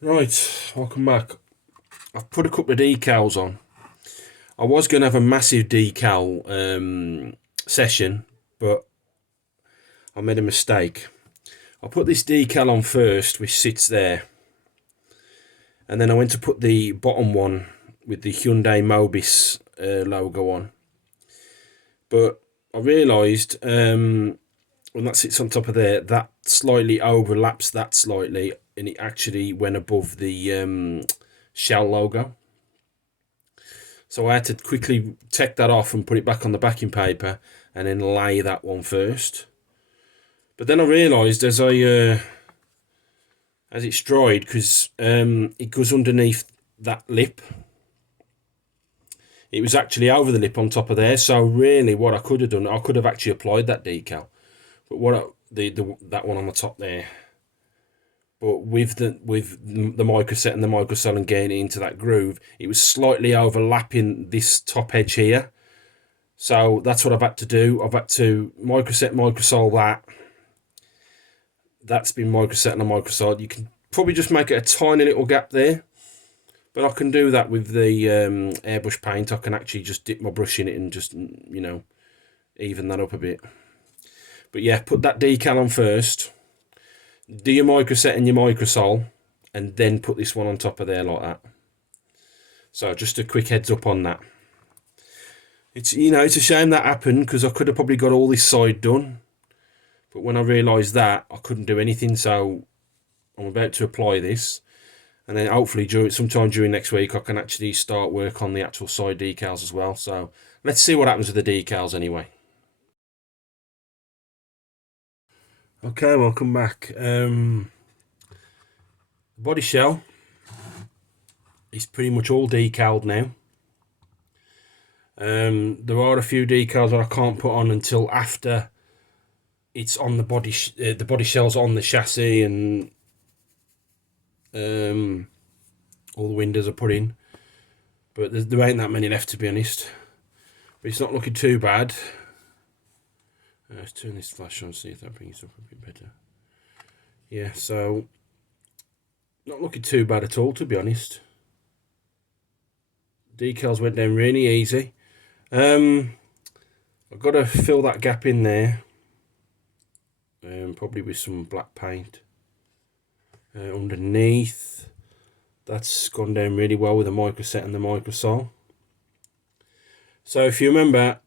Right, welcome back. I've put a couple of decals on. I was going to have a massive decal session, but I made a mistake. I put this decal on first, which sits there, and then I went to put the bottom one with the Hyundai Mobis logo on. But I realised when that sits on top of there, that slightly overlaps that slightly, and it actually went above the shell logo. So I had to quickly take that off and put it back on the backing paper and then lay that one first. But then I realised as it's dried, because it goes underneath that lip. It was actually over the lip on top of there. So really, what I could have done, I could have actually applied that decal, but that one on the top there. But with the microset and the microcell and getting it into that groove, it was slightly overlapping this top edge here. So that's what I've had to do. I've had to microset, microsol that. That's been microset and a microsol. You can probably just make it a tiny little gap there, but I can do that with the airbrush paint. I can actually just dip my brush in it and just, even that up a bit. But yeah, put that decal on first. Do your microset and your microsol, and then put this one on top of there like that. So just a quick heads up on that. It's it's a shame that happened, because I could have probably got all this side done, but when I realised that, I couldn't do anything. So I'm about to apply this, and then hopefully sometime during next week I can actually start work on the actual side decals as well. So let's see what happens with the decals anyway. Okay, welcome back. Body shell is pretty much all decaled now. There are a few decals that I can't put on until after it's on the body shell's on the chassis, and all the windows are put in. But there ain't that many left, to be honest. But it's not looking too bad. Let's turn this flash on, see if that brings it up a bit better. Yeah, so not looking too bad at all, to be honest. Decals went down really easy. I've got to fill that gap in there, probably with some black paint underneath. That's gone down really well with the microset and the microsol. So if you remember,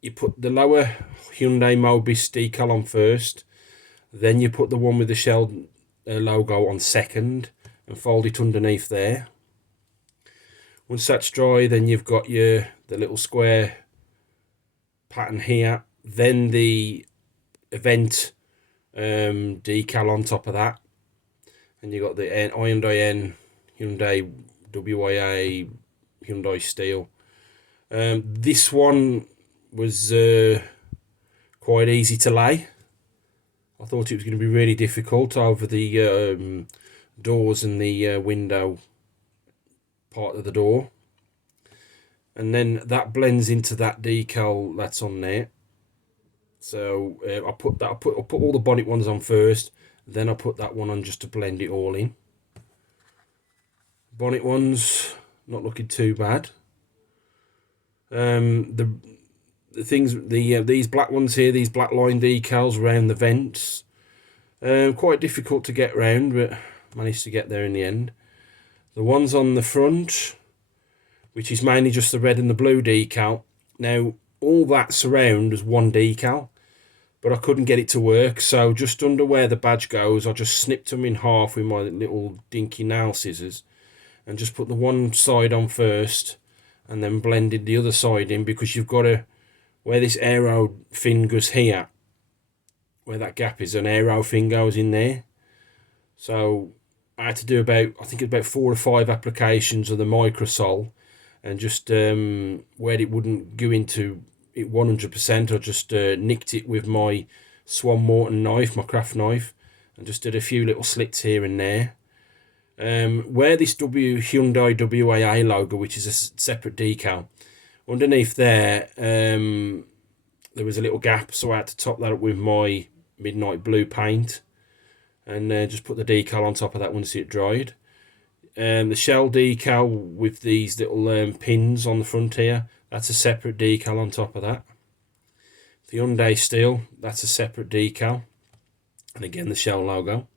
you put the lower Hyundai Mobis decal on first, then you put the one with the shell logo on second, and fold it underneath there. Once that's dry, then you've got the little square pattern here, then the event decal on top of that, and you got the Hyundai N, Hyundai WIA, Hyundai Steel. This one was quite easy to lay. I thought it was going to be really difficult over the doors and the window part of the door, and then that blends into that decal that's on there. So I put all the bonnet ones on first, then I put that one on just to blend it all in. Bonnet ones not looking too bad. The things, these black ones here, these black line decals around the vents, quite difficult to get round, but managed to get there in the end. The ones on the front, which is mainly just the red and the blue decal. Now, all that surround was one decal, but I couldn't get it to work. So just under where the badge goes, I just snipped them in half with my little dinky nail scissors, and just put the one side on first, and then blended the other side in, because you've got to, where this aero fin goes here, where that gap is, an aero fin goes in there. So I had to do about 4 or 5 applications of the microsol, and just where it wouldn't go into it 100%, I just nicked it with my Swan Morton knife, my craft knife, and just did a few little slits here and there. Where this Hyundai WIA logo, which is a separate decal, underneath there, there was a little gap, so I had to top that up with my midnight blue paint, and just put the decal on top of that once it dried. the shell decal with these little pins on the front here, that's a separate decal on top of that. The Hyundai steel, that's a separate decal, and again the shell logo.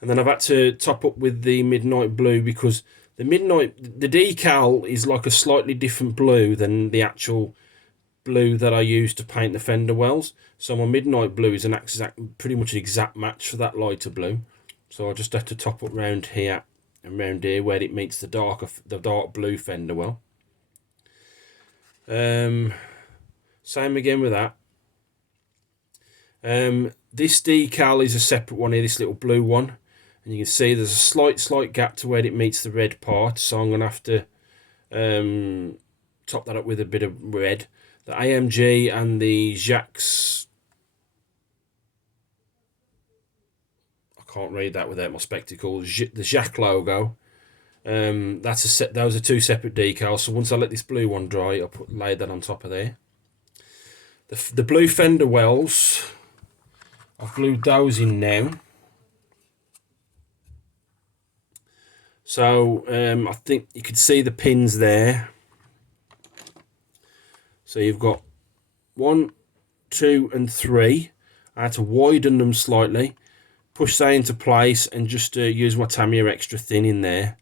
And then I've had to top up with the midnight blue, because the decal is like a slightly different blue than the actual blue that I use to paint the fender wells. So my midnight blue is pretty much an exact match for that lighter blue. So I just have to top up round here and round here where it meets the dark blue fender well. Same again with that. This decal is a separate one here, this little blue one, and you can see there's a slight gap to where it meets the red part, so I'm going to have to top that up with a bit of red. The AMG and the Jacques, I can't read that without my spectacles, the Jacques logo, those are two separate decals, so once I let this blue one dry, I'll lay that on top of there. The blue fender wells, I've glued those in now. So I think you can see the pins there. So you've got 1, 2 and 3. I had to widen them slightly, push that into place, and just use my Tamiya extra thin in there,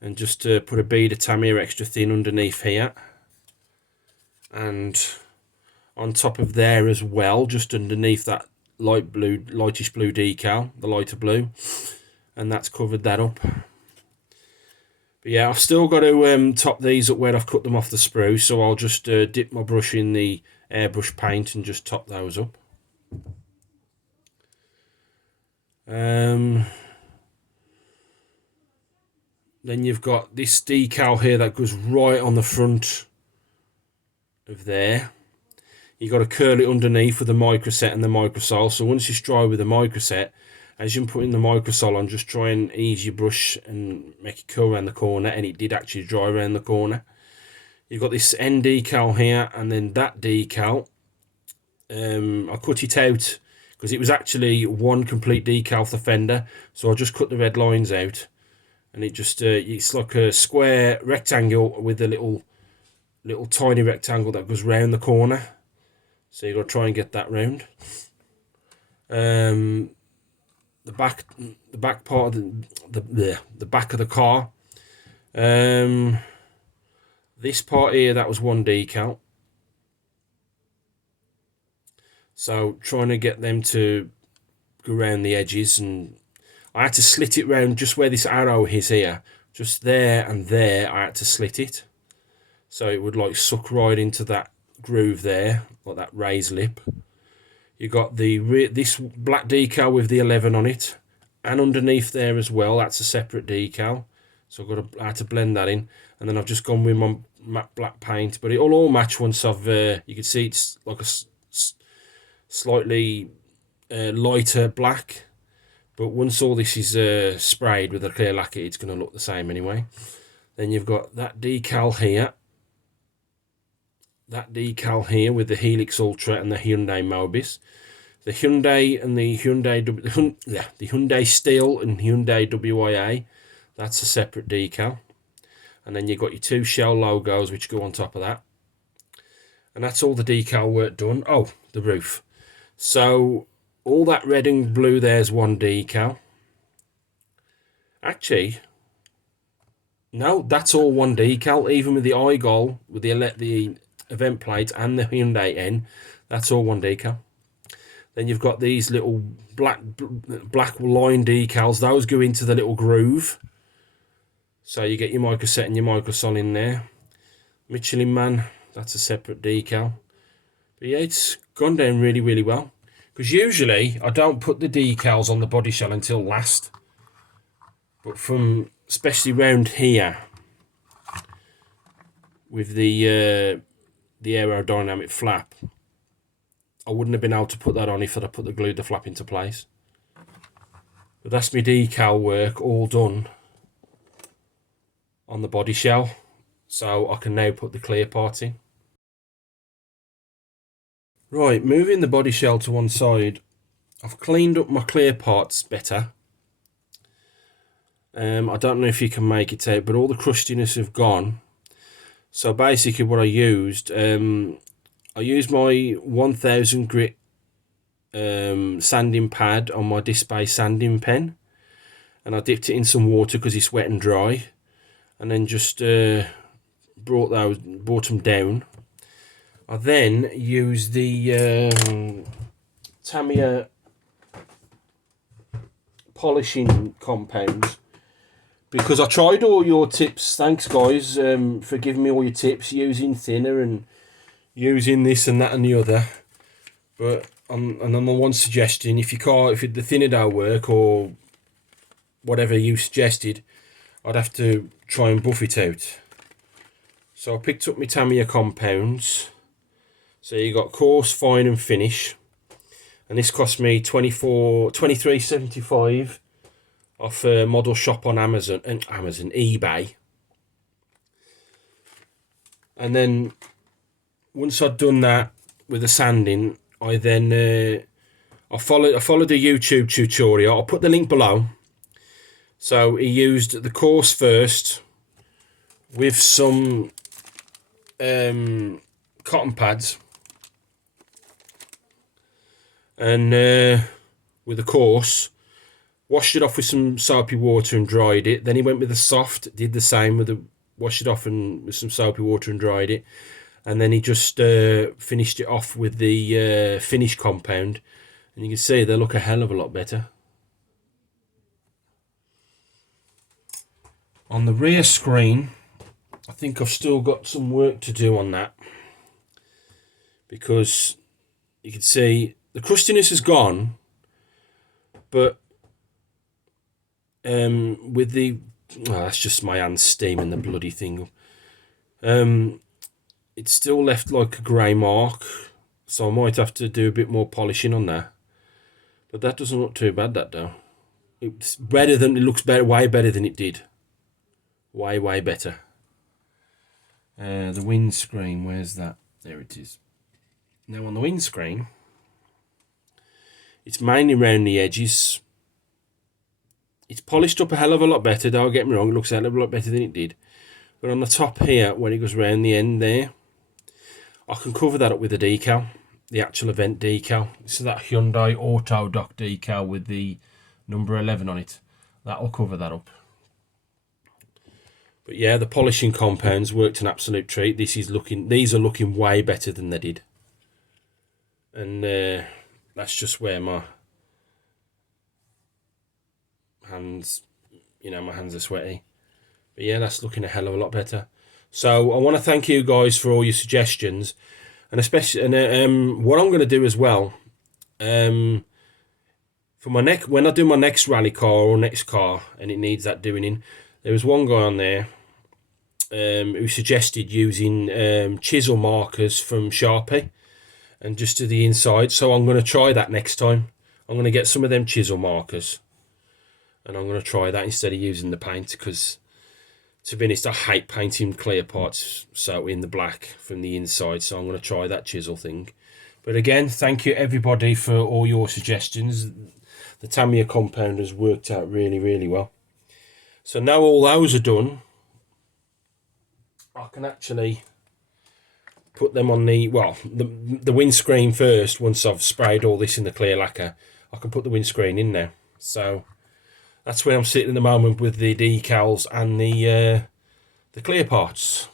and just put a bead of Tamiya extra thin underneath here, and on top of there as well, just underneath that lightish blue decal, the lighter blue, and that's covered that up. But yeah, I've still got to top these up where I've cut them off the sprue, so I'll just dip my brush in the airbrush paint and just top those up. Then you've got this decal here that goes right on the front of there. You've got to curl it underneath with the microset and the microsol. So once it's dry with the microset, as you're putting the microsol on, just try and ease your brush and make it curl around the corner, and it did actually dry around the corner. You've got this end decal here, and then that decal. I cut it out because it was actually one complete decal for the fender, so I just cut the red lines out, and it just it's like a square rectangle with a little tiny rectangle that goes round the corner. So you've got to try and get that round. The back part of the back of the car. This part here, that was one decal. So trying to get them to go around the edges, and I had to slit it round just where this arrow is here, just there and there. I had to slit it so it would like suck right into that groove there, like that raised lip. You got this black decal with the 11 on it, and underneath there as well, that's a separate decal. So I had to blend that in, and then I've just gone with my matte black paint, but it'll all match once I've you can see it's like a slightly lighter black, but once all this is sprayed with a clear lacquer, it's going to look the same anyway. Then you've got that decal here, with the Helix Ultra and the Hyundai Mobis. The Hyundai and the Hyundai Steel and Hyundai WIA, that's a separate decal. And then you've got your two shell logos which go on top of that. And that's all the decal work done. Oh, the roof. So all that red and blue there's one decal. Actually, no, that's all one decal, even with the eyegol, with the event plate and the Hyundai N, that's all one decal. Then you've got these little black line decals, those go into the little groove, so you get your microset and your microsol in there. Michelin Man, that's a separate decal. But yeah, it's gone down really well, because usually I don't put the decals on the body shell until last, but from especially round here with the aerodynamic flap, I wouldn't have been able to put that on if I'd have glued the flap into place. But that's my decal work all done on the body shell, so I can now put the clear part in. Right, moving the body shell to one side, I've cleaned up my clear parts better. I don't know if you can make it out, but all the crustiness have gone. So basically what I used my 1000 grit sanding pad on my display sanding pen, and I dipped it in some water because it's wet and dry, and then just brought them down. I then used the Tamiya polishing compound, because I tried all your tips. Thanks guys for giving me all your tips, using thinner and using this and that and the other. But and on the one suggestion, if the thinner don't work or whatever you suggested, I'd have to try and buff it out. So I picked up my Tamiya compounds. So you got coarse, fine and finish, and this cost me $23.75 off a model shop on eBay. And then once I'd done that with the sanding, I then I followed the YouTube tutorial. I'll put the link below. So he used the coarse first with some cotton pads, and with the coarse, washed it off with some soapy water and dried it. Then he went with the soft, did the same with the washed it off and with some soapy water and dried it. And then he just finished it off with the finish compound, and you can see they look a hell of a lot better. On the rear screen, I think I've still got some work to do on that, because you can see the crustiness is gone, but with the that's just my hand steaming the bloody thing up. It's still left like a grey mark, so I might have to do a bit more polishing on that. But that doesn't look too bad, that though. It's better than it looks better, way better than it did. Way better. The windscreen, where's that? There it is. Now on the windscreen, it's mainly around the edges. It's polished up a hell of a lot better, don't get me wrong, it looks a hell of a lot better than it did. But on the top here, when it goes round the end there, I can cover that up with a decal, the actual event decal. So that Hyundai Auto Dock decal with the number 11 on it, that'll cover that up. But yeah, the polishing compounds worked an absolute treat. These are looking way better than they did. And that's just where my hands, my hands are sweaty. But yeah, that's looking a hell of a lot better. So I want to thank you guys for all your suggestions, and especially what I'm going to do as well, for when I do my next rally car or next car and it needs that doing in, there was one guy on there who suggested using chisel markers from Sharpie and just to the inside. So I'm going to try that next time. I'm going to get some of them chisel markers and I'm going to try that instead of using the paint, because to be honest, I hate painting clear parts so in the black from the inside. So I'm going to try that chisel thing. But again, thank you everybody for all your suggestions. The Tamiya compound has worked out really well. So now all those are done, I can actually put them on the windscreen first. Once I've sprayed all this in the clear lacquer, I can put the windscreen in now. So that's where I'm sitting at the moment with the decals and the clear parts.